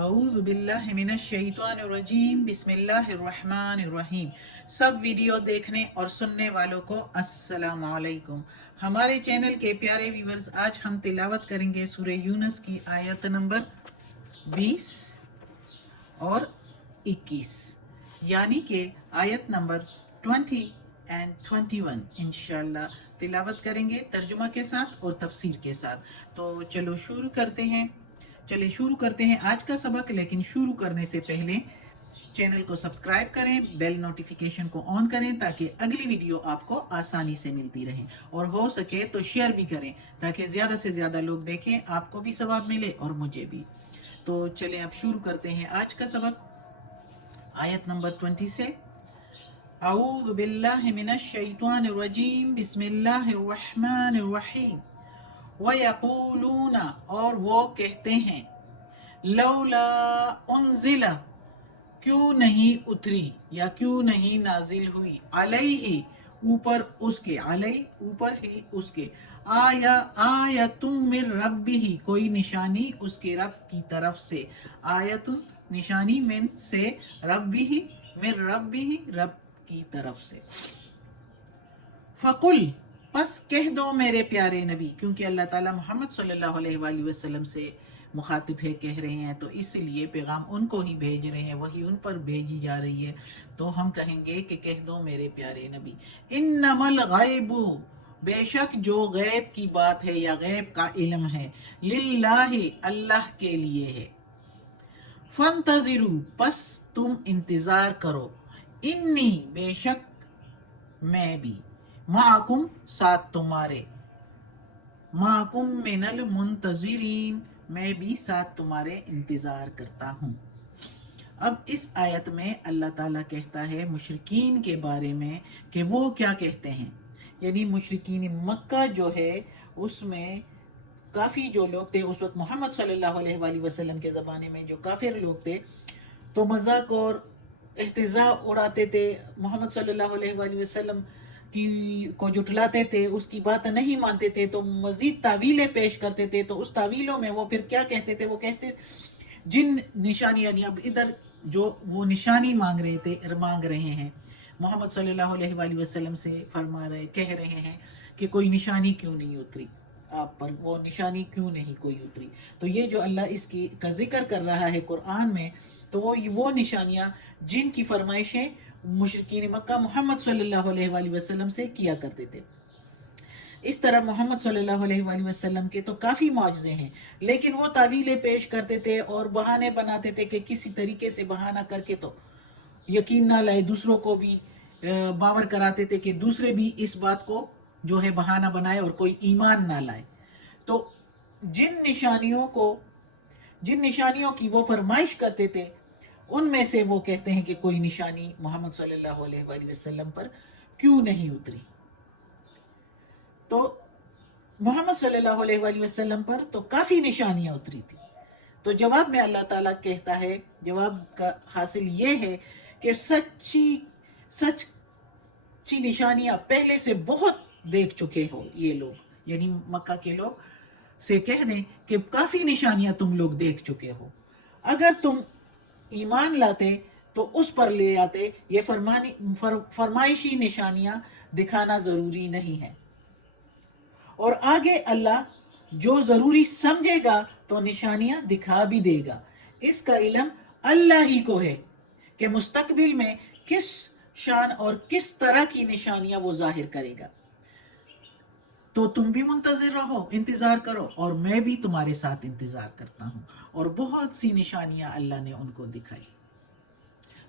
اعوذ باللہ من الشیطان الرجیم بسم اللہ الرحمن الرحیم۔ سب ویڈیو دیکھنے اور سننے والوں کو السلام علیکم۔ ہمارے چینل کے پیارے ویورز، آج ہم تلاوت کریں گے سورہ یونس کی آیت نمبر 20 اور 21، یعنی کہ آیت نمبر 20 and 21 انشاءاللہ تلاوت کریں گے ترجمہ کے ساتھ اور تفسیر کے ساتھ۔ تو چلو شروع کرتے ہیں آج کا سبق، لیکن شروع کرنے سے پہلے چینل کو سبسکرائب کریں، بیل نوٹیفیکیشن کو آن کریں تاکہ اگلی ویڈیو آپ کو آسانی سے ملتی رہے، اور ہو سکے تو شیئر بھی کریں تاکہ زیادہ سے زیادہ لوگ دیکھیں، آپ کو بھی ثواب ملے اور مجھے بھی۔ تو چلیں اب شروع کرتے ہیں آج کا سبق آیت نمبر 20 سے۔ اعوذ باللہ من الشیطان الرجیم بسم اللہ الرحمن الرحیم۔ وَيَقُولُونَ، اور وہ کہتے ہیں، لولا انزل، کیوں نہیں اتری یا کیوں نہیں نازل ہوئی، علیہ، اوپر اس کے، علیہ اوپر ہی اس کے، آیت من ربہ، کوئی نشانی اس کے رب کی طرف سے، آیت نشانی، من سے، ربہ من ربہ رب کی طرف سے۔ فقل، پس کہہ دو میرے پیارے نبی، کیونکہ اللہ تعالیٰ محمد صلی اللہ علیہ وآلہ وسلم سے مخاطب ہے، کہہ رہے ہیں، تو اس لیے پیغام ان کو ہی بھیج رہے ہیں، وہی ان پر بھیجی جا رہی ہے، تو ہم کہیں گے کہ کہہ دو میرے پیارے نبی، انما الغیب، بے شک جو غیب کی بات ہے یا غیب کا علم ہے، للہ، اللہ کے لیے ہے، فانتظروا، پس تم انتظار کرو، انی، بے شک میں بھی، معکم، ساتھ تمہارے، معکم من المنتظرین، میں بھی ساتھ تمہارے انتظار کرتا ہوں۔ اب اس آیت میں اللہ تعالیٰ کہتا ہے مشرکین کے بارے میں کہ وہ کیا کہتے ہیں، یعنی مشرکین مکہ جو ہے اس میں کافی جو لوگ تھے اس وقت محمد صلی اللہ علیہ وآلہ وسلم کے زمانے میں، جو کافر لوگ تھے تو مذاق اور احتجاع اڑاتے تھے، محمد صلی اللہ علیہ وآلہ وسلم کی کو جھٹلاتے تھے، اس کی بات نہیں مانتے تھے، تو مزید تعویلیں پیش کرتے تھے، تو اس تعویلوں میں وہ پھر کیا کہتے تھے، وہ کہتے جن نشانی، یعنی اب ادھر جو وہ نشانی مانگ رہے ہیں محمد صلی اللہ علیہ وآلہ وسلم سے، کہہ رہے ہیں کہ کوئی نشانی کیوں نہیں اتری آپ پر، وہ نشانی کیوں نہیں کوئی اتری، تو یہ جو اللہ اس کی کا ذکر کر رہا ہے قرآن میں، تو وہ نشانیاں جن کی فرمائشیں مشرکین مکہ محمد صلی اللہ علیہ وآلہ وسلم سے کیا کرتے تھے۔ اس طرح محمد صلی اللہ علیہ وآلہ وسلم کے تو کافی معجزے ہیں، لیکن وہ تعویلیں پیش کرتے تھے اور بہانے بناتے تھے کہ کسی طریقے سے بہانہ کر کے تو یقین نہ لائے، دوسروں کو بھی باور کراتے تھے کہ دوسرے بھی اس بات کو جو ہے بہانہ بنائے اور کوئی ایمان نہ لائے۔ تو جن نشانیوں کی وہ فرمائش کرتے تھے، ان میں سے وہ کہتے ہیں کہ کوئی نشانی محمد صلی اللہ علیہ وآلہ وسلم پر کیوں نہیں اتری۔ تو محمد صلی اللہ علیہ وآلہ وسلم پر تو کافی نشانیاں اتری تھی، تو جواب میں اللہ تعالیٰ کہتا ہے، جواب کا حاصل یہ ہے کہ سچی نشانیاں پہلے سے بہت دیکھ چکے ہو یہ لوگ، یعنی مکہ کے لوگ سے کہہ دیں کہ کافی نشانیاں تم لوگ دیکھ چکے ہو، اگر تم ایمان لاتے تو اس پر لے آتے، یہ فرمائشی نشانیاں دکھانا ضروری نہیں ہے، اور آگے اللہ جو ضروری سمجھے گا تو نشانیاں دکھا بھی دے گا، اس کا علم اللہ ہی کو ہے کہ مستقبل میں کس شان اور کس طرح کی نشانیاں وہ ظاہر کرے گا، تو تم بھی منتظر رہو، انتظار کرو، اور میں بھی تمہارے ساتھ انتظار کرتا ہوں۔ اور بہت سی نشانیاں اللہ نے ان کو دکھائی،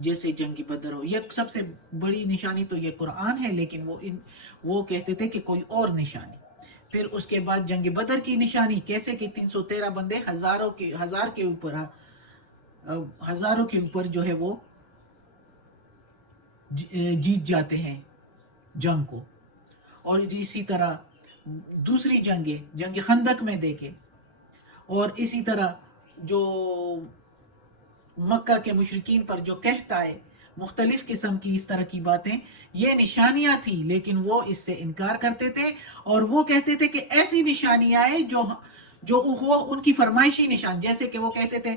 جیسے جنگ بدر ہو، یہ سب سے بڑی نشانی تو یہ قرآن ہے، لیکن وہ کہتے تھے کہ کوئی اور نشانی، پھر اس کے بعد جنگ بدر کی نشانی، کیسے کہ 313 بندے ہزاروں کے اوپر جو ہے وہ جیت جاتے ہیں جنگ کو، اور اسی طرح دوسری جنگ خندق میں دیکھے، اور اسی طرح جو مکہ کے مشرکین پر جو قحط آئے، مختلف قسم کی اس طرح کی باتیں، یہ نشانیاں تھیں، لیکن وہ اس سے انکار کرتے تھے، اور وہ کہتے تھے کہ ایسی نشانیاں آئے جو وہ ان کی فرمائشی نشان، جیسے کہ وہ کہتے تھے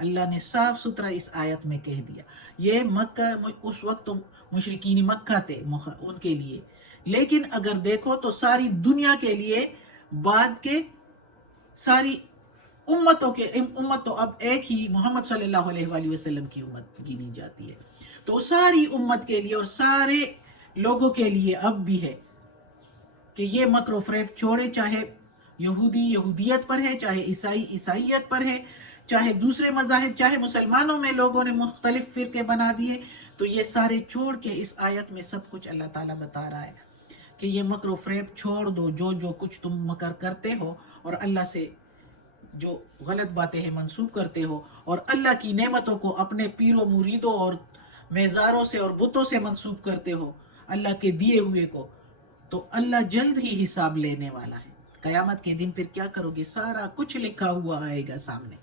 اللہ نے صاف ستھرا اس آیت میں کہہ دیا. یہ مکہ اس وقت تو مشرکین مکہ تھے ان کے لیے، لیکن اگر دیکھو تو ساری دنیا کے لیے بعد کے ساری امت تو اب ایک ہی محمد صلی اللہ علیہ وآلہ وسلم کی امت گنی جاتی ہے. تو ساری امت کے لیے اور سارے لوگوں کے لیے اب بھی ہے کہ یہ مکر و فریب چھوڑے، چاہے یہودی یہودیت پر ہے، چاہے عیسائی عیسائیت پر ہے، چاہے دوسرے مذاہب، چاہے مسلمانوں میں لوگوں نے مختلف فرقے بنا دیے، تو یہ سارے چھوڑ کے اس آیت میں سب کچھ اللہ تعالیٰ بتا رہا ہے کہ یہ مکر و فریب چھوڑ دو، جو کچھ تم مکر کرتے ہو اور اللہ سے جو غلط باتیں ہیں منسوب کرتے ہو، اور اللہ کی نعمتوں کو اپنے پیروں مریدوں اور میزاروں سے اور بتوں سے منسوب کرتے ہو، اللہ کے دیے ہوئے کو، تو اللہ جلد ہی حساب لینے والا ہے. قیامت کے دن پھر کیا کرو گے؟ سارا کچھ لکھا ہوا آئے گا سامنے،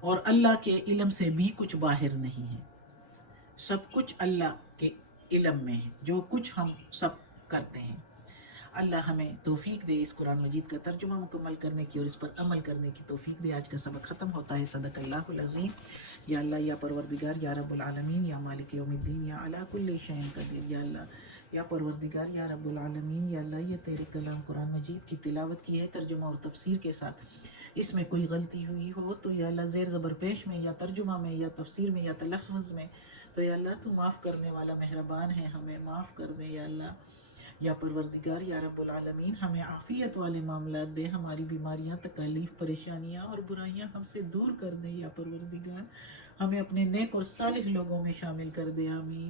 اور اللہ کے علم سے بھی کچھ باہر نہیں ہے. سب کچھ اللہ کے علم میں ہے، جو کچھ ہم سب کرتے ہیں. اللہ ہمیں توفیق دے اس قرآن مجید کا ترجمہ مکمل کرنے کی اور اس پر عمل کرنے کی توفیق دے. آج کا سبق ختم ہوتا ہے. صدق اللہ العظیم. یا اللہ، یا پروردگار، یا رب العالمین، یا مالک یوم الدین، یا علی کل شیء قدیر. یا اللہ، یا پروردگار، یا رب العالمین، یا اللہ، یہ تیرے کلام قرآن مجید کی تلاوت کی ہے ترجمہ اور تفسیر کے ساتھ، اس میں کوئی غلطی ہوئی ہو تو یا اللہ زیر زبر پیش میں یا ترجمہ میں یا تفسیر میں یا تلفظ میں، تو یا اللہ تو معاف کرنے والا مہربان ہے، ہمیں معاف کر دے. یا اللہ، یا پروردگار، یا رب العالمین، ہمیں عافیت والے معاملات دے، ہماری بیماریاں، تکالیف، پریشانیاں اور برائیاں ہم سے دور کر دے. یا پروردگار، ہمیں اپنے نیک اور صالح لوگوں میں شامل کر دے. آمین.